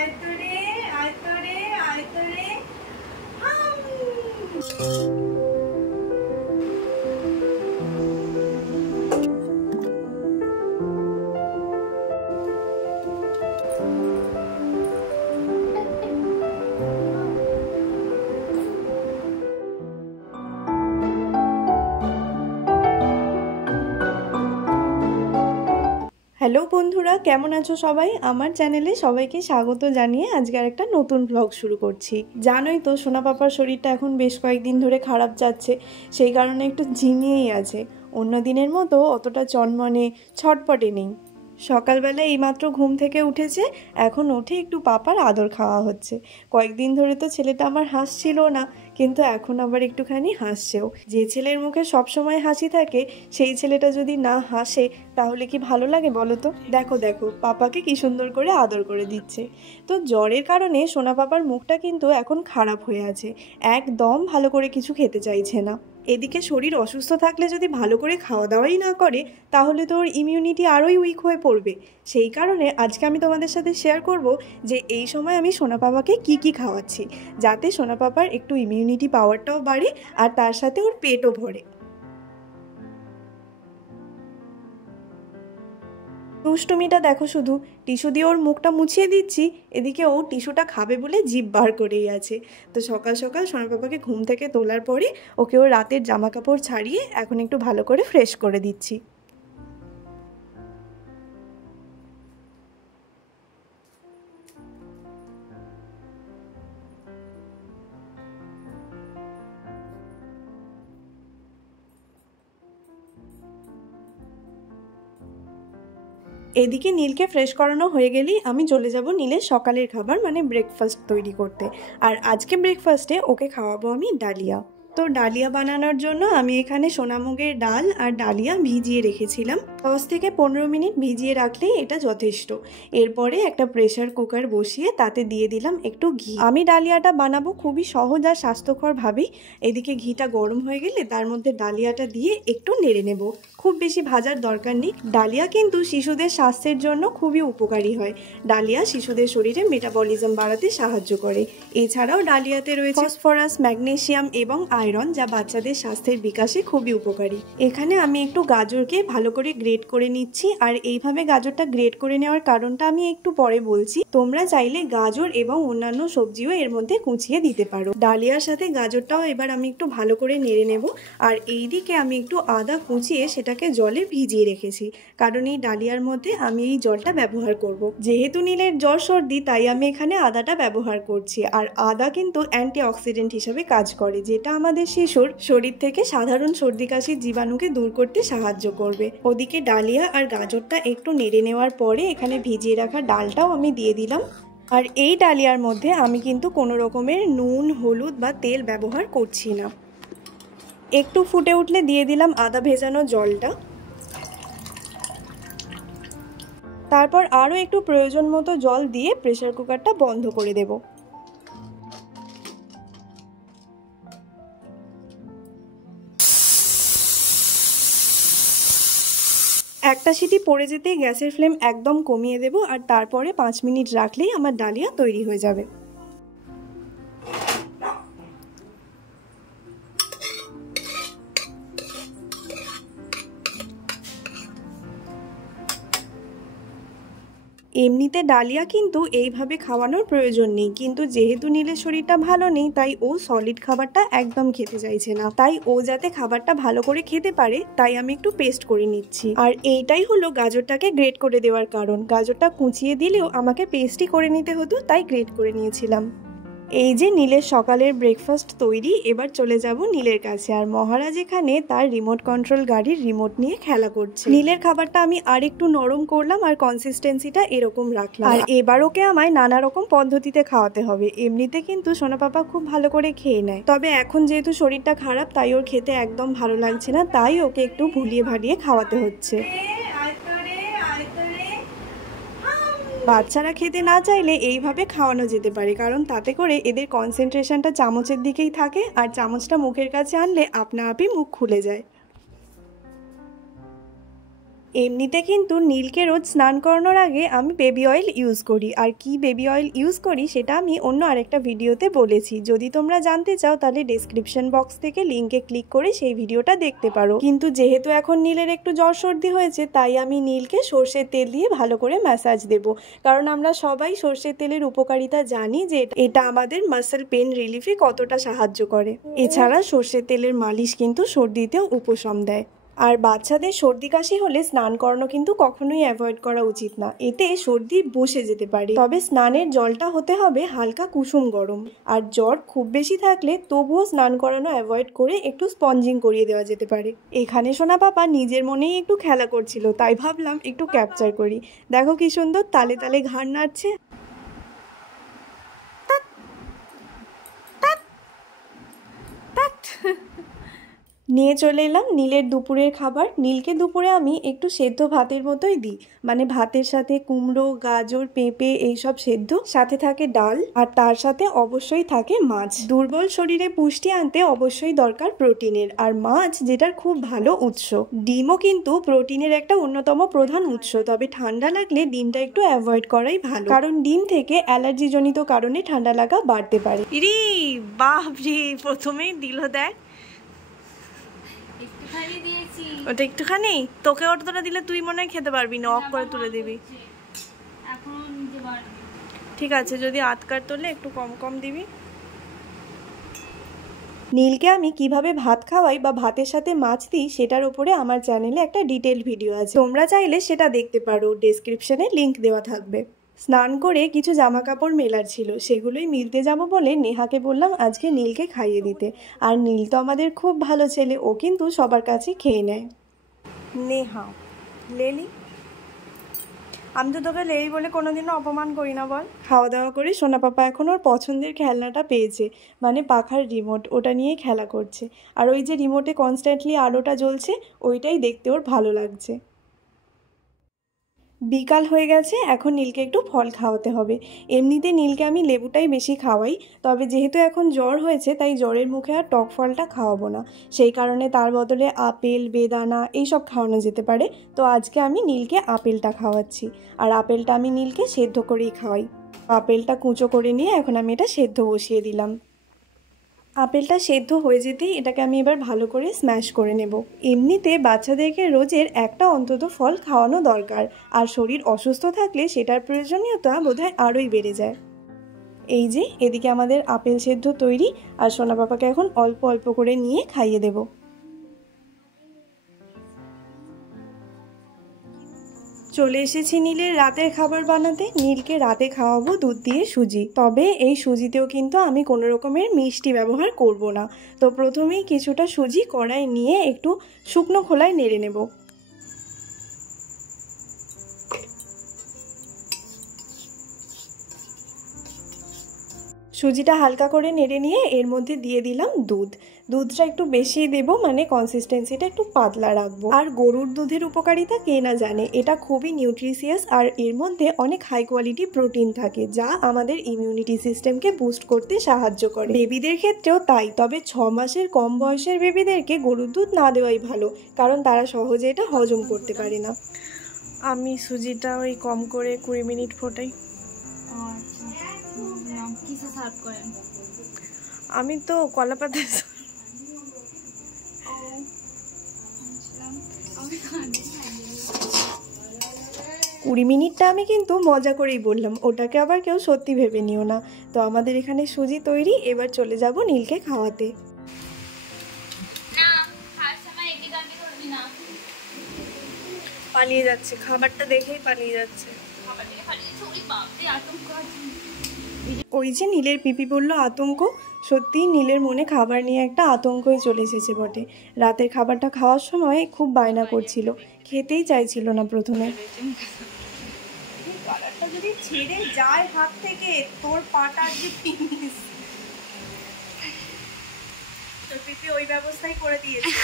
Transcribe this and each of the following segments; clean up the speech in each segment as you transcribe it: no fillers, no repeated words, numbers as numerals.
আয়তরে আয়তরে আয়তরে hello বন্ধুরা, কেমন আছো সবাই? আমার চ্যানেলে সবাইকে স্বাগত জানিয়ে আজকে আরেকটা নতুন ব্লগ শুরু করছি। জানোই তো সোনা পাপার শরীরটা এখন বেশ কয়েকদিন ধরে খারাপ যাচ্ছে, সেই কারণে একটু ঝিমিয়েই আছে। অন্য দিনের মতো অতটা চনমনে ছটপটে নেই। সকালবেলা এইমাত্র ঘুম থেকে উঠেছে, এখন উঠে একটু পাপার আদর খাওয়া হচ্ছে। কয়েকদিন ধরে তো ছেলেটা আমার হাসছিল না, কিন্তু এখন আবার একটুখানি হাসছেও। যে ছেলের মুখে সবসময় হাসি থাকে সেই ছেলেটা যদি না হাসে তাহলে কি ভালো লাগে বলো তো? দেখো দেখো পাপাকে কি সুন্দর করে আদর করে দিচ্ছে। তো জ্বরের কারণে সোনা পাপার মুখটা কিন্তু এখন খারাপ হয়ে আছে, একদম ভালো করে কিছু খেতে চাইছে না। এদিকে শরীর অসুস্থ থাকলে যদি ভালো করে খাওয়া দাওয়াই না করে তাহলে তো ওর ইমিউনিটি আরোই উইক হয়ে পড়বে। সেই কারণে আজকে আমি তোমাদের সাথে শেয়ার করব যে এই সময় আমি সোনা পাপাকে কি খাওয়াচ্ছি, যাতে সোনা পাপার একটু ইমিউনিটি পাওয়ারটাও বাড়ে আর তার সাথে ওর পেটও ভরে। দুষ্টুমিটা দেখো, শুধু টিস্যু দিয়ে ওর মুখটা মুছিয়ে দিচ্ছি, এদিকে ও টিস্যুটা খাবে বলে জিভ বার করেই আছে। তো সকাল সকাল সোনা পাপাকে ঘুম থেকে তোলার পরে ওকে ওর রাতের জামা কাপড় ছাড়িয়ে এখন একটু ভালো করে ফ্রেশ করে দিচ্ছি। এদিকে নীলকে ফ্রেশ করানো হয়ে গেলেই আমি চলে যাব নীলের সকালের খাবার মানে ব্রেকফাস্ট তৈরি করতে। আর আজকে ব্রেকফাস্টে ওকে খাওয়াবো আমি ডালিয়া। তো ডালিয়া বানানোর জন্য আমি এখানে সোনামুগের ডাল আর ডালিয়া ভিজিয়ে রেখেছিলাম। 10 থেকে 15 মিনিট ভিজিয়ে রাখলেই এটা যথেষ্ট। এরপরে একটা প্রেসার কুকার বসিয়ে তাতে দিয়ে দিলাম একটু ঘি। আমি ডালিয়াটা বানাবো খুবই সহজ আর স্বাস্থ্যকরভাবেই। এদিকে ঘিটা গরম হয়ে গেলে তার মধ্যে ডালিয়াটা দিয়ে একটু নেড়ে নেব। খুব বেশি ভাজার দরকার নেই। ডালিয়া কিন্তু শিশুদের স্বাস্থ্যের জন্য খুবই উপকারী হয়। ডালিয়া শিশুদের শরীরে মেটাবলিজম বাড়াতে সাহায্য করে। এছাড়াও ডালিয়াতে রয়েছে ফসফরাস, ম্যাগনেসিয়াম এবং আয়রন, যা বাচ্চাদের স্বাস্থ্যের বিকাশে খুবই উপকারী। এখানে আমি একটু গাজরকে ভালো করে গ্রেট করে নিচ্ছি, আর এইভাবে গাজরটা গ্রেট করে নেওয়ার কারণটা আমি একটু পরে বলছি। তোমরা চাইলে গাজর এবং অন্যান্য সবজিও এর মধ্যে কুচিয়ে দিতে পারো। ডালিয়ার সাথে গাজরটাও এবার আমি একটু ভালো করে নেড়ে নেব। আর এইদিকে আমি একটু আদা কুচিয়ে সেটাকে জলে ভিজিয়ে রেখেছি, কারণ এই ডালিয়ার মধ্যে আমি এই জলটা ব্যবহার করব। যেহেতু নীলের জ্বর সর্দি, তাই আমি এখানে আদাটা ব্যবহার করছি। আর আদা কিন্তু অ্যান্টিঅক্সিডেন্ট হিসেবে কাজ করে, যেটা আমাদের শিশুর শরীর থেকে সাধারণ সর্দি কাশির জীবাণুকে দূর করতে সাহায্য করবে। ওদিকে ডালিয়া আর গাজরটা একটু নেড়ে নেওয়ার পরে এখানে ভিজিয়ে রাখা ডালটাও আমি দিয়ে দিলাম। আর এই ডালিয়ার মধ্যে আমি কিন্তু কোনো রকমের নুন, হলুদ বা তেল ব্যবহার করছি না। একটু ফুটে উঠলে দিয়ে দিলাম আদা ভেজানো জলটা। তারপর আরও একটু প্রয়োজন মতো জল দিয়ে প্রেসার কুকারটা বন্ধ করে দেব। একটা সিটি পড়ে যেতেই গ্যাসের ফ্লেম একদম কমিয়ে দেব, আর তারপরে 5 মিনিট রাখলেই আমার ডালিয়া তৈরি হয়ে যাবে। এমনিতে ডালিয়া কিন্তু এইভাবে খাওয়ানোর প্রয়োজন নেই, কিন্তু যেহেতু নীলের শরীরটা ভালো নেই তাই ও সলিড খাবারটা একদম খেতে চাইছে না। তাই ও যাতে খাবারটা ভালো করে খেতে পারে তাই আমি একটু পেস্ট করে নিচ্ছি। আর এইটাই হলো গাজরটাকে গ্রেট করে দেওয়ার কারণ। গাজরটা কুচিয়ে দিলেও আমাকে পেস্টই করে নিতে হতো, তাই গ্রেট করে নিয়েছিলাম। এই যে নীলের সকালের ব্রেকফাস্ট তৈরি। এবার চলে যাব নীলের কাছে। আর মহারাজ এখানে তার রিমোট কন্ট্রোল গাড়ির রিমোট নিয়ে খেলা করছে। নীলের খাবারটা আমি আর একটু নরম করলাম আর কনসিস্টেন্সিটা এরকম রাখলাম। আর এবার ওকে আমায় নানা রকম পদ্ধতিতে খাওয়াতে হবে। এমনিতে কিন্তু সোনা পাপা খুব ভালো করে খেয়ে নেয়, তবে এখন যেহেতু শরীরটা খারাপ তাই ওর খেতে একদম ভালো লাগছে না, তাই ওকে একটু ভুলিয়ে ভালিয়ে খাওয়াতে হচ্ছে। বাচ্চারা খেতে না চাইলে এইভাবে খাওয়ানো যেতে পারে, কারণ তাতে করে এদের কনসেন্ট্রেশনটা চামচের দিকেই থাকে, আর চামচটা মুখের কাছে আনলে আপনা আপনি মুখ খুলে যায়। এমনিতে কিন্তু নীলকে রোজ স্নান করানোর আগে আমি বেবি অয়েল ইউজ করি, আর কি বেবি অয়েল ইউজ করি সেটা আমি অন্য আরেকটা ভিডিওতে বলেছি। যদি তোমরা জানতে চাও তাহলে ডেসক্রিপশন বক্স থেকে লিঙ্কে ক্লিক করে সেই ভিডিওটা দেখতে পারো। কিন্তু যেহেতু এখন নীলের একটু জ্বর সর্দি হয়েছে, তাই আমি নীলকে সর্ষের তেল দিয়ে ভালো করে ম্যাসাজ দেব। কারণ আমরা সবাই সর্ষের তেলের উপকারিতা জানি যে এটা আমাদের মাসেল পেন রিলিফে কতটা সাহায্য করে। এছাড়া সর্ষের তেলের মালিশ কিন্তু সর্দিতেও উপশম দেয়। আর বাচ্চাদের সর্দি কাশি হলে স্নান করানো কিন্তু কখনোই অ্যাভয়েড করা উচিত না, এতে সর্দি বসে যেতে পারে। তবে স্নানের জলটা হতে হবে হালকা কুসুম গরম। আর জ্বর খুব বেশি থাকলে তবুও স্নান করানো অ্যাভয়েড করে একটু স্পঞ্জিং করিয়ে দেওয়া যেতে পারে। এখানে সোনা পাপা নিজের মনেই একটু খেলা করছিল, তাই ভাবলাম একটু ক্যাপচার করি। দেখো কি সুন্দর তালে তালে ঘাড় নাড়ছে। নিয়ে চলে এলাম নীলের দুপুরের খাবার। নীলকে দুপুরে আমি একটু সেদ্ধ ভাতের মতোই দিই, মানে ভাতের সাথে কুমড়ো, গাজর, পেঁপে এইসব সেদ্ধ, সাথে থাকে ডাল, আর তার সাথে অবশ্যই থাকে মাছ। দুর্বল শরীরে পুষ্টি আনতে অবশ্যই দরকার প্রোটিনের, আর মাছ যেটার খুব ভালো উৎস। ডিমও কিন্তু প্রোটিনের একটা অন্যতম প্রধান উৎস, তবে ঠান্ডা লাগলে ডিমটা একটু অ্যাভয়েড করাই ভালো, কারণ ডিম থেকে অ্যালার্জিজনিত কারণে ঠান্ডা লাগা বাড়তে পারে। ইরি বাপরে, প্রথমেই দিল দেখ। ওটা একটুখানি তোকে অতটা দিলে তুই মনে হয় খেতে পারবি না, অফ করে তুলে দিবি। ঠিক আছে, যদি আধকার তোলে একটু কম কম দিবি। নীলকে আমি কিভাবে ভাত খাওয়াই বা ভাতের সাথে মাছ দিই সেটার উপরে আমার চ্যানেলে একটা ডিটেল ভিডিও আছে, তোমরা চাইলে সেটা দেখতে পারো, ডেসক্রিপশনে লিংক দেওয়া থাকবে। স্নান করে কিছু জামা কাপড় মেলার ছিল, সেগুলোই মিলতে যাব বলে নেহাকে বললাম আজকে নীলকে খাইয়ে দিতে। আর নীল তো আমাদের খুব ভালো ছেলে, ও কিন্তু সবার কাছে খেয়ে নেয়। নেহা লেলি, আমি তো তোকে লেলি বলে কোনোদিনও অপমান করি না বল। খাওয়া দাওয়া করে সোনা পাপা এখন ওর পছন্দের খেলনাটা পেয়েছে, মানে পাখার রিমোট, ওটা নিয়েই খেলা করছে। আর ওই যে রিমোটে কনস্ট্যান্টলি আলোটা জ্বলছে, ওইটাই দেখতে ওর ভালো লাগছে। বিকাল হয়ে গেছে, এখন নীলকে একটু ফল খাওয়াতে হবে। এমনিতে নীলকে আমি লেবুটাই বেশি খাওয়াই, তবে যেহেতু এখন জ্বর হয়েছে তাই জ্বরের মুখে আর টক ফলটা খাওয়াবো না, সেই কারণে তার বদলে আপেল, বেদানা এইসব খাওয়ানো যেতে পারে। তো আজকে আমি নীলকে আপেলটা খাওয়াচ্ছি, আর আপেলটা আমি নীলকে সেদ্ধ করেই খাওয়াই। আপেলটা কুঁচো করে নিয়ে এখন আমি এটা সেদ্ধ বসিয়ে দিলাম। আপেলটা সেদ্ধ হয়ে যেতেই এটাকে আমি এবার ভালো করে স্ম্যাশ করে নেব। এমনিতে বাচ্চাদেরকে রোজের একটা অন্তত ফল খাওয়ানো দরকার, আর শরীর অসুস্থ থাকলে সেটার প্রয়োজনীয়তা বোধহয় আরোই বেড়ে যায়। এই যে এদিকে আমাদের আপেল সেদ্ধ তৈরি, আর সোনা পাপাকে এখন অল্প অল্প করে নিয়ে খাইয়ে দেব। চলে এসেছি নীলের রাতের খাবার বানাতে। নীলকে রাতে খাওয়াবো দুধ দিয়ে সুজি, তবে এই সুজিতেও কিন্তু আমি কোনো রকমের মিষ্টি ব্যবহার করব না। তো প্রথমেই কিছুটা সুজি কড়াই নিয়ে একটু শুকনো খোলায় নেড়ে নেব। সুজিটা হালকা করে নেড়ে নিয়ে এর মধ্যে দিয়ে দিলাম দুধ। দুধটা একটু বেশি দেব, মানে কনসিস্টেন্সিটা একটু পাতলা রাখবো। আর গরুর দুধের উপকারিতা কে না জানে, এটা খুবই নিউট্রিশিয়াস, আর এর মধ্যে অনেক হাই কোয়ালিটি প্রোটিন থাকে যা আমাদের ইমিউনিটি সিস্টেমকে বুস্ট করতে সাহায্য করে। বেবিদের ক্ষেত্রেও তাই, তবে 6 মাসের কম বয়সের বেবিদেরকে গরুর দুধ না দেওয়াই ভালো, কারণ তারা সহজে এটা হজম করতে পারে না। আমি সুজিটা ওই কম করে 20 মিনিট ফোটাই। আমি তো কলাপাতা 20 মিনিটটা আমি কিন্তু মজা করেই বললাম, ওটাকে আবার কেউ সত্যি ভেবে নিও না। তো আমাদের এখানে সুজি তৈরি, এবার চলে যাব নীলকে খাওয়াতে। পালিয়ে যাচ্ছে, খাবারটা দেখেই পালিয়ে যাচ্ছে। ওই যে নীলের পিপি বললো আতঙ্ক, সত্যিই নীলের মনে খাবার নিয়ে একটা আতঙ্কই চলে এসেছে বটে। রাতের খাবারটা খাওয়ার সময় খুব বায়না করছিল, খেতেই চাইছিল না প্রথমে। কালারটা যদি ছেড়ে যায় হাত থেকে, তোর পাটা যে ফিনিশ। তোর পিপি ওই ব্যবস্থাই করে দিয়েছে,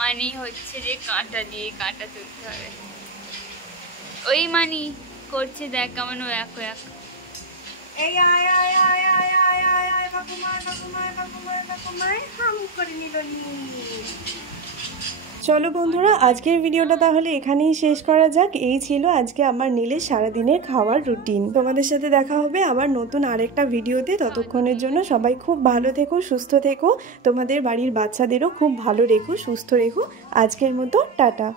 মানি হচ্ছে যে কাঁটা দিয়ে কাঁটা তুলতে হবে, ওই মানি করছে, দেখ কেমন এক এক। এই আয় আয় আয় আয় আয় আয় আয় বাকুমায় বাকুমায় বাকুমায় বাকুমায় হাম করে নিল। চলো বন্ধুরা, আজকের ভিডিওটা তাহলে এখানেই শেষ করা যাক। এই ছিল আজকে আমার নীলের সারাদিনের খাওয়ার রুটিন। তোমাদের সাথে দেখা হবে আবার নতুন আরেকটা ভিডিওতে। ততক্ষণের জন্য সবাই খুব ভালো থেকো, সুস্থ থেকো, তোমাদের বাড়ির বাচ্চাদেরও খুব ভালো রেখো, সুস্থ রেখো। আজকের মতো টাটা।